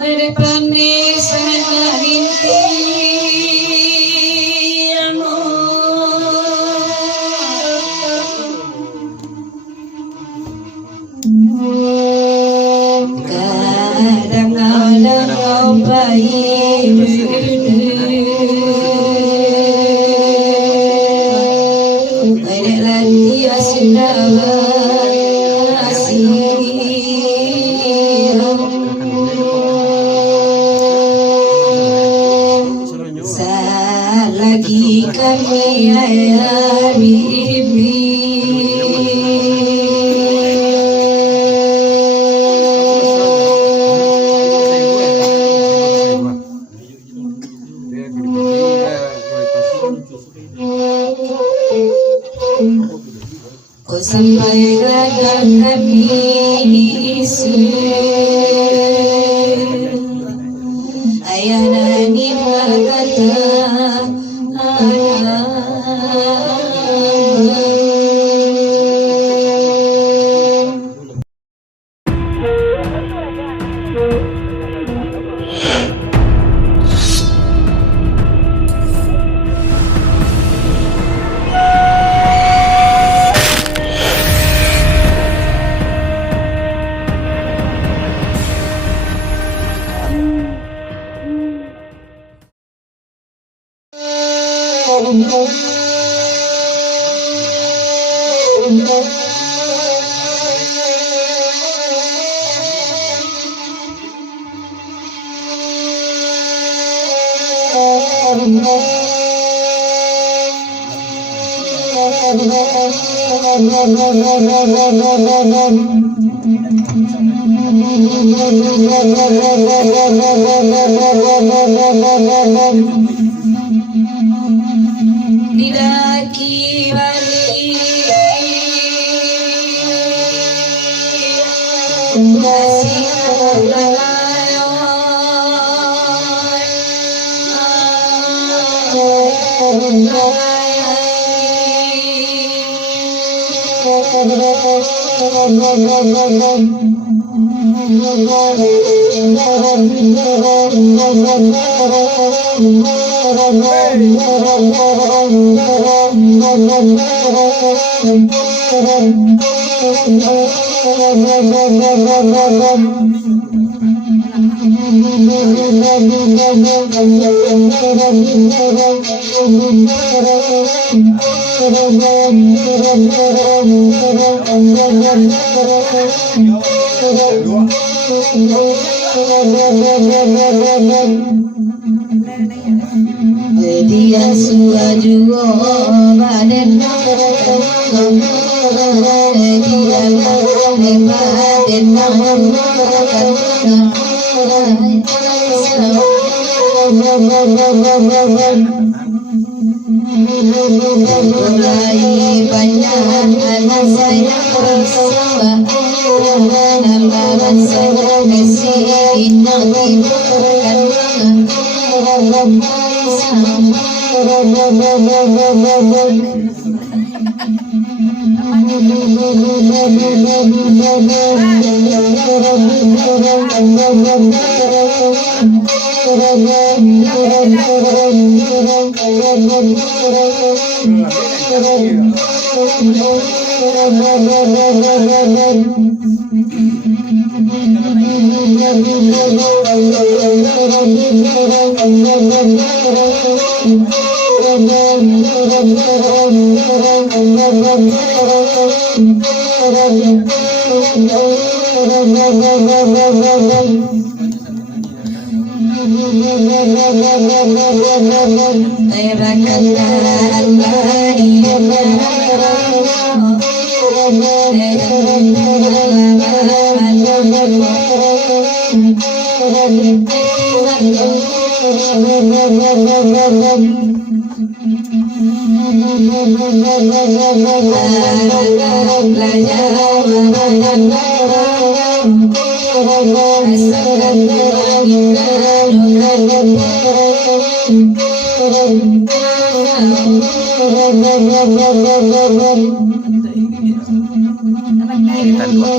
Merepane sanarinti kadang-kadang kau baik ada lagi sudah lagi kami Habibi ku sampaikan kami ayah nani berkata didaki balik dia suaju badan mulai banyak anak saya bersama nama saya kasih inang kita dua.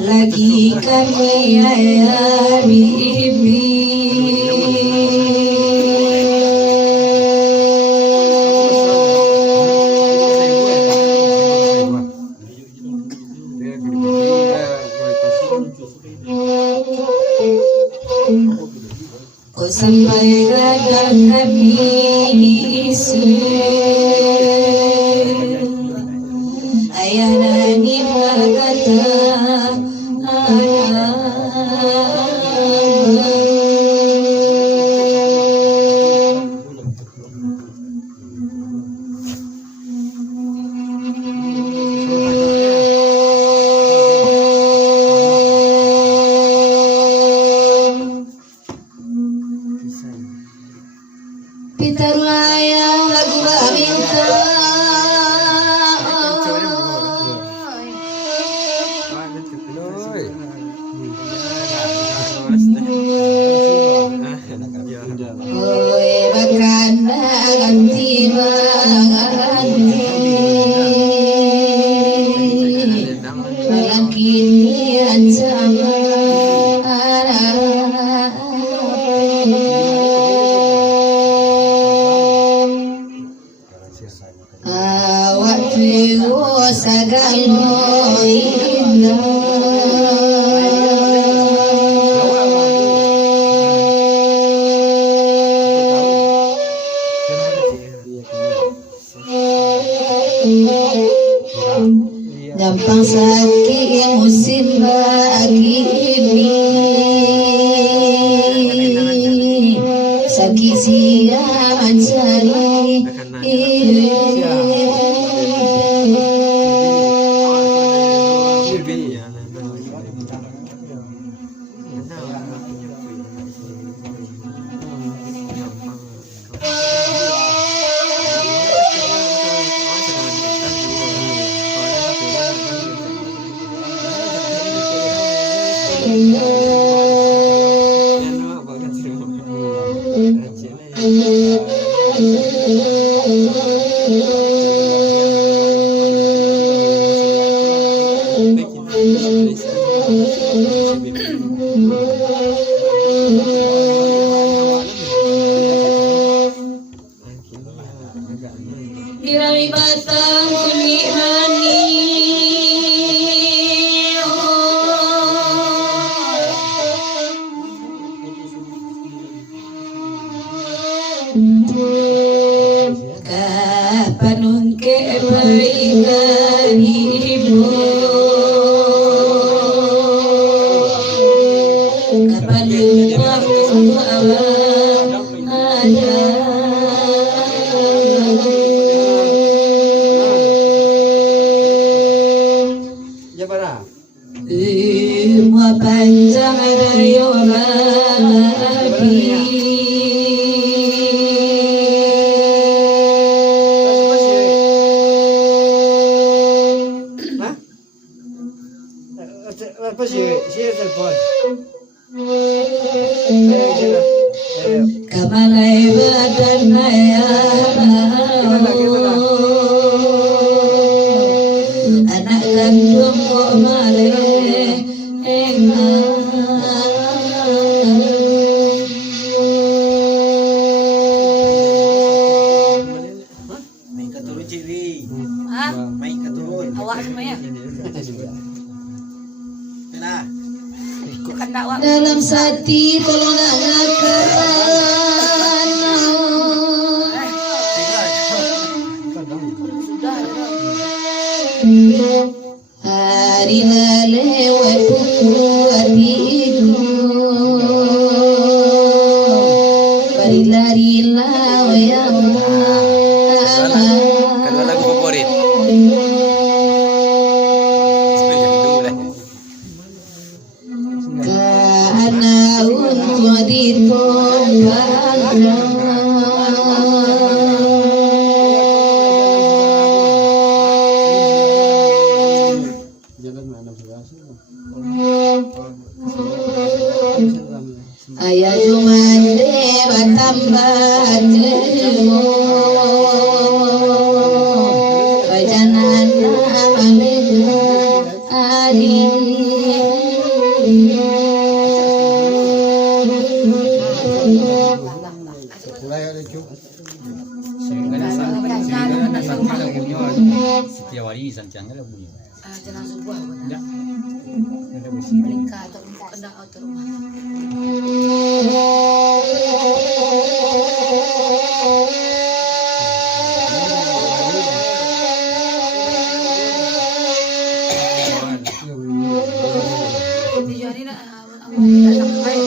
Lagi kami ayah bibi kau sampai gadang kami isu ayah nani berkata Pitarulaya lagu minta oi bahkan ganti lagi ancaman sagalo indah gampang sakit musibah ini sakit siapa mencari Dirawi batang kuning kapan ke berikan ibu kapan lupa ada Umur panjang rayo rabi Apa sih telepon? Kamalai badan anak kandung kok male Main keturun ciri. Ah, Main keturun. awak semuanya. Nah, Kata awak. dalam sati tolong anakkan Allah ya Kedua lagu favorit. Karena untuk ditumpahkan ayah jumande batambah ilmu bacanan amalnya adi Setiap hari sancangnya lah bunyi. Jalan subuh aku nak. Ada besi. Mereka atau kena auto rumah. Tujuan ini nak sampai.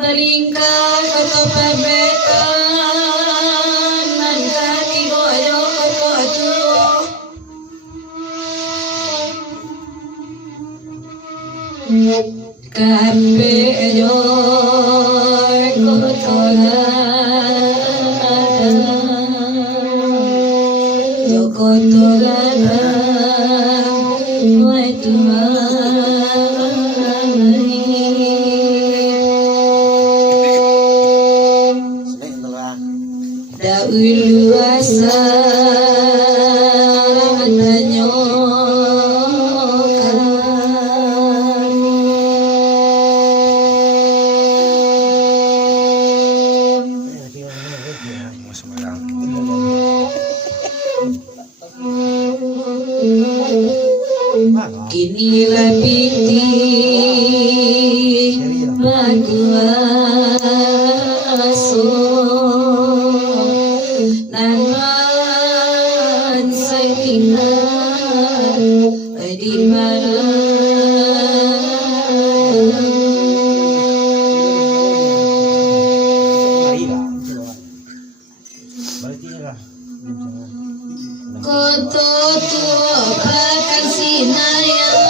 Melingkar kata pebekan nan kaki goyo kata tuo kape joy kotoga kotoga wai luasa kini lapiti maguaso naman sa tingnan ay di koto tuo akan sinayang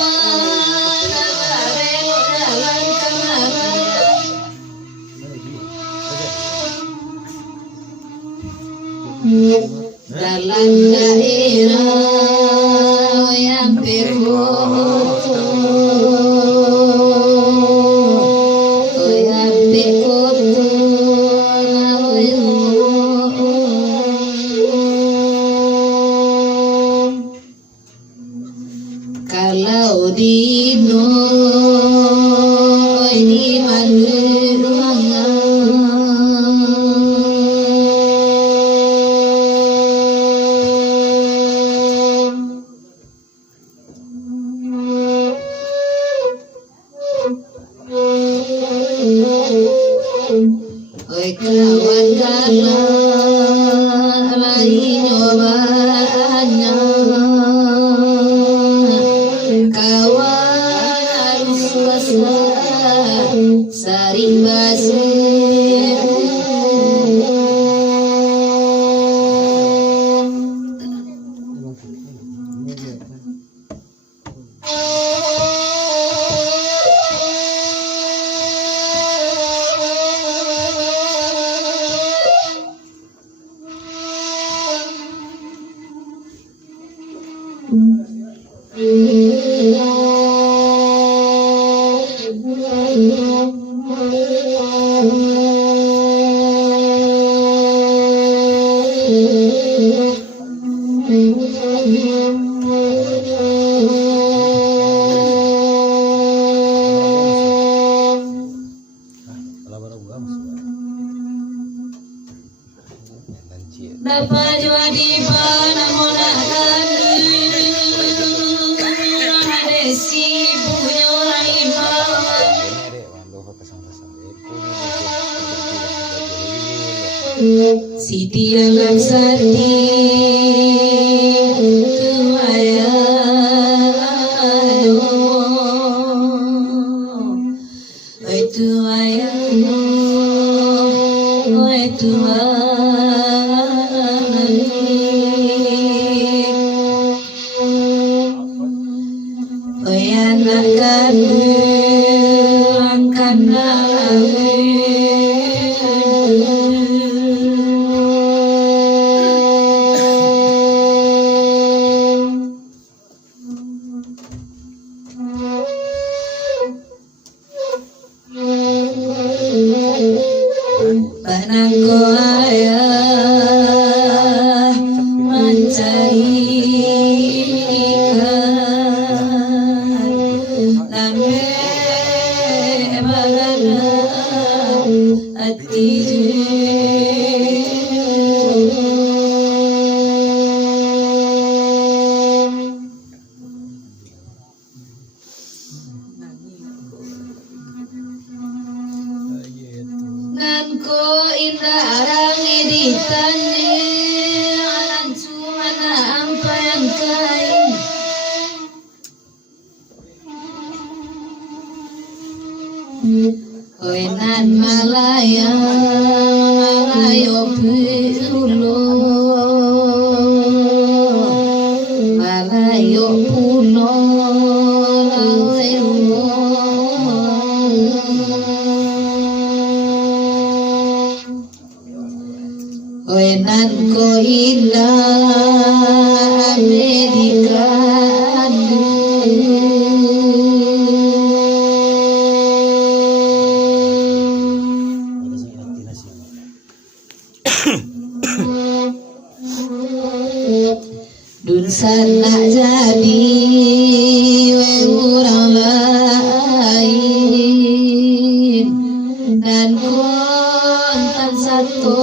nagarelo dalam kamaran dalam daerah yang berfoto yang berfoto kalau di ini manuangan oi kawan galah lain nyobaannya kawan harus besar saring basir dapat jadi Sidia laksati tuaya oi tuaya oi oi anak kadu angkat Panangko ayah mencari ikan Lame bagadang hati Nanko indah arangi ditani alan cuma apa yang kain Koinan Malaya Malayo pulo Malayo pulo Koinan ko indah Amerika Dun sana jadi orang lain dan kontan satu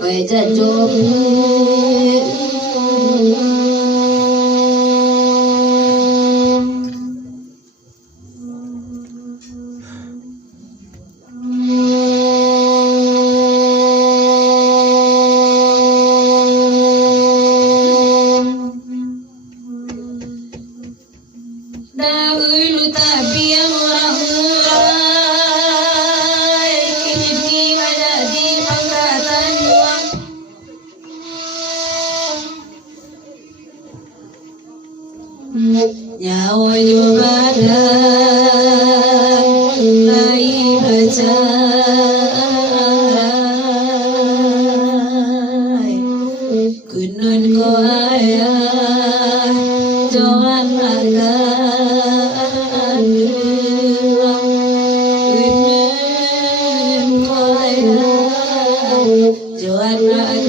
wajah Dahulu tapi yang orang-orang kini ada di pangkatan uang nyawa jubada lai baca kunun ko ayah joan akan kunun ko ayah joan akan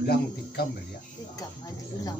Ulang tikam ya. Tikam aja ulang.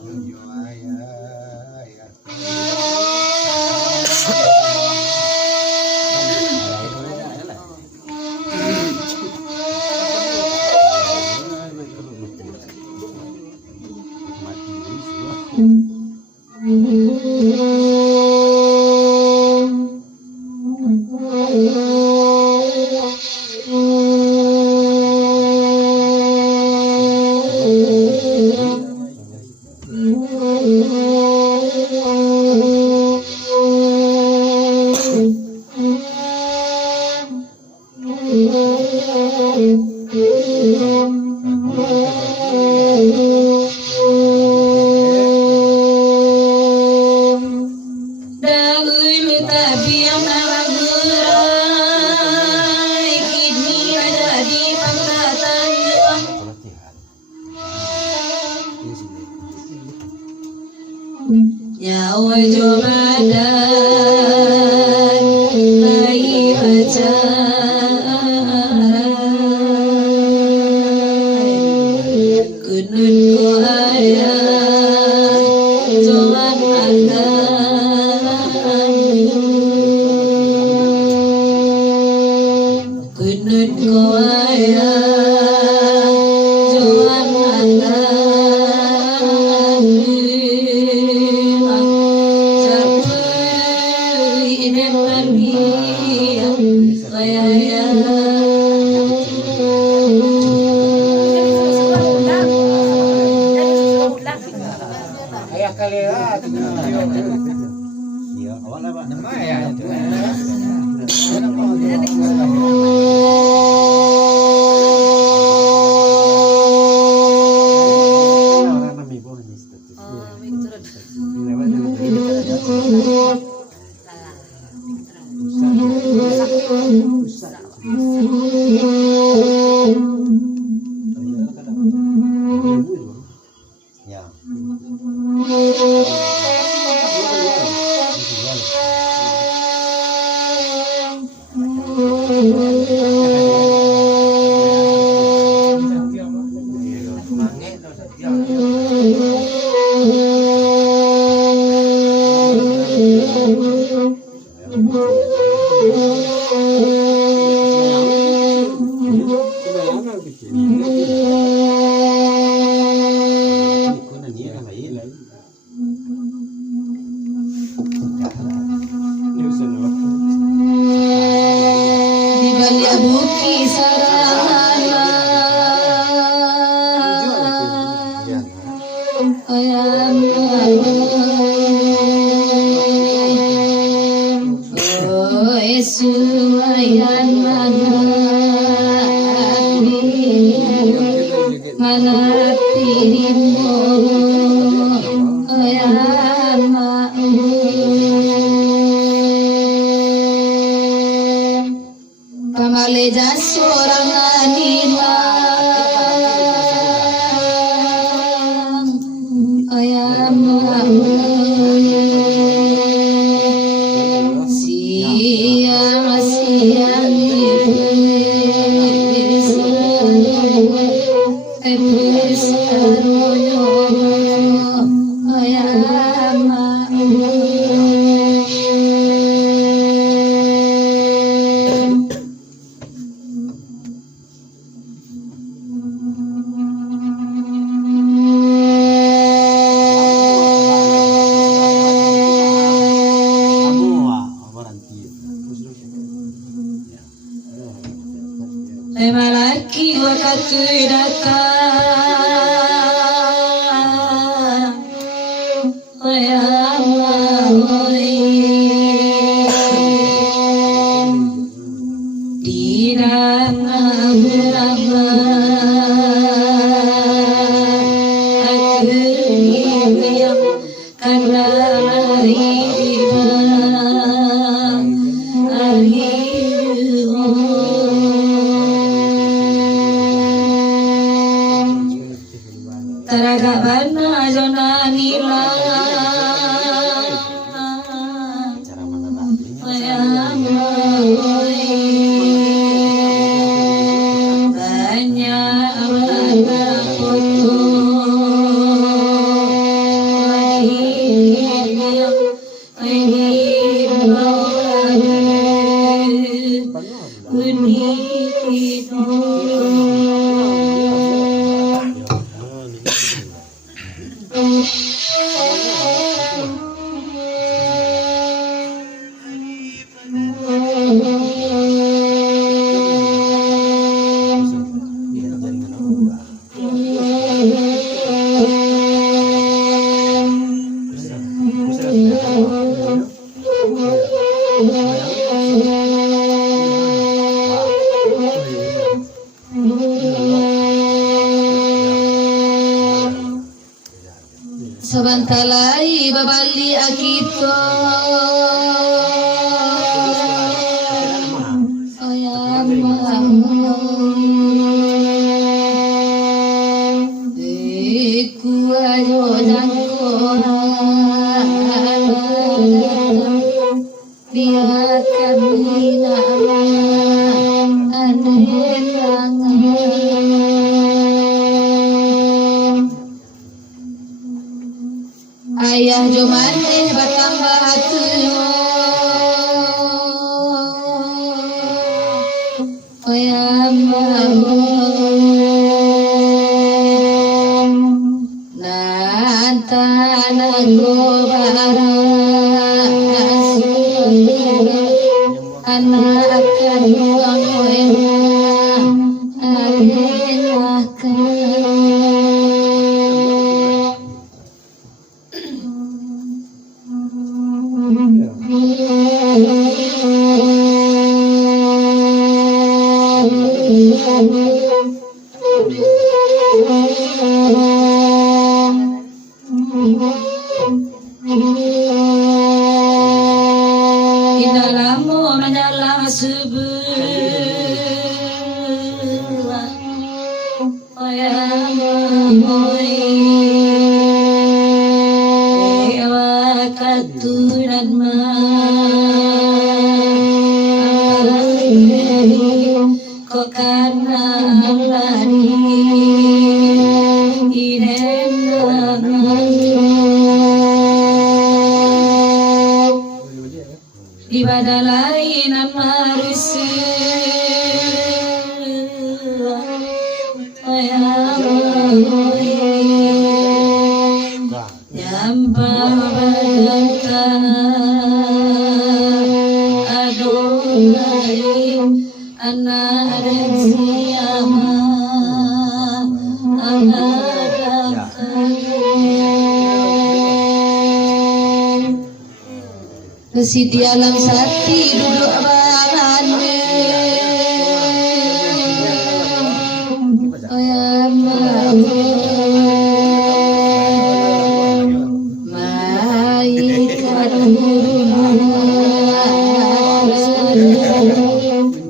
Dahulu tapi yang orang-orang kini ada di pangkatan uang nyawa jomadan lai baca kunun ko ayah joman kunun ko ayah Ayah kali lah. Iya, awal apa? Nama ya itu. Orang nami po ni status. Ya. Di balik bukit sarana oh Yesus ayan manatimu pangaleja seorang anima siang Malaki waktu datang, ya Allah, di dalam berapa aku yang karena Taragabana zona nila cara menetapnya. banyak warna foto Sabantalai babali akito Eku ayo jangkona biarkan nama ayah jomane bertambah hatimu ya nantana gobara anak akan Indalamu menyala sebuah Dewa katuran kok karena lari di badan lain marusia nyampah bangka adonai anak dan siapa Siti alam sati duduk barane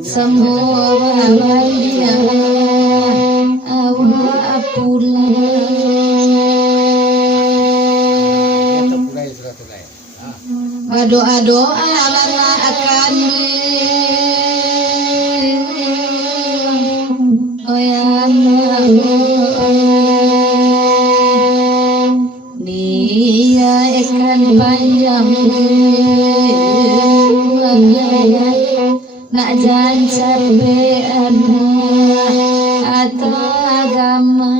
semua bahagia awak pulang doa-doa lala akan nia ikan panjang nak jangan sampai anak atau agama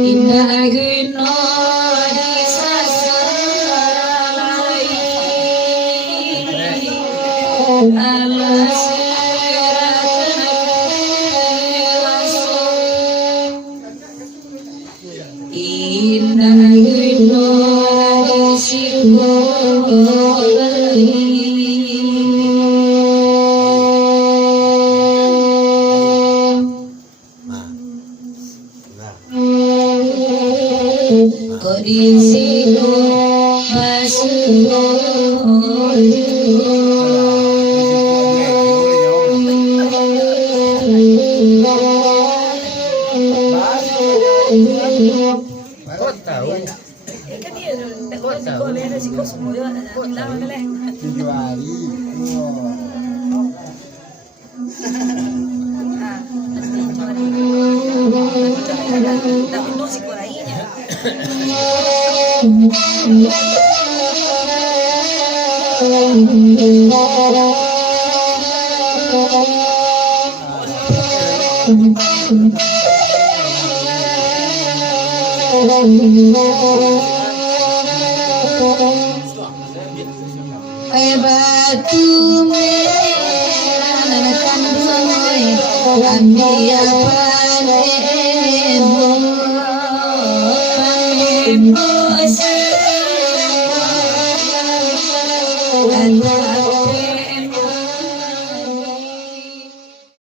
Indah geno disasalai alas indah geno Kondisi batu merah kandungan ambil panemo